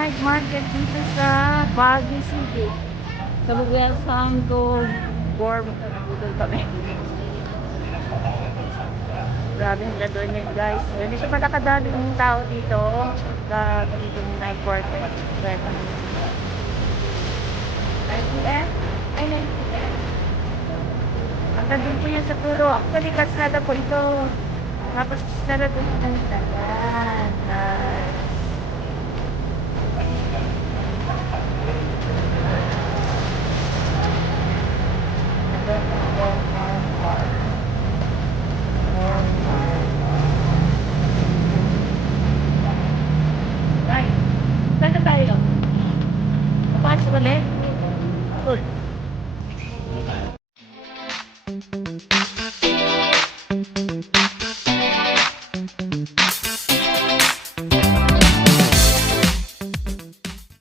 night market dito sa Baguio City. Sa lugar Sango, Budol kami. Grabe ang ganda niya guys. Dito pala kadami ng tao dito. Sa dito ng night market. Ay, 9 PM? Ang nandun po yan sa Puro. Actually, kasada po ito. Tapos, sarado po ng talan. Ay, saan na tayo? Papasok ulit? Uy.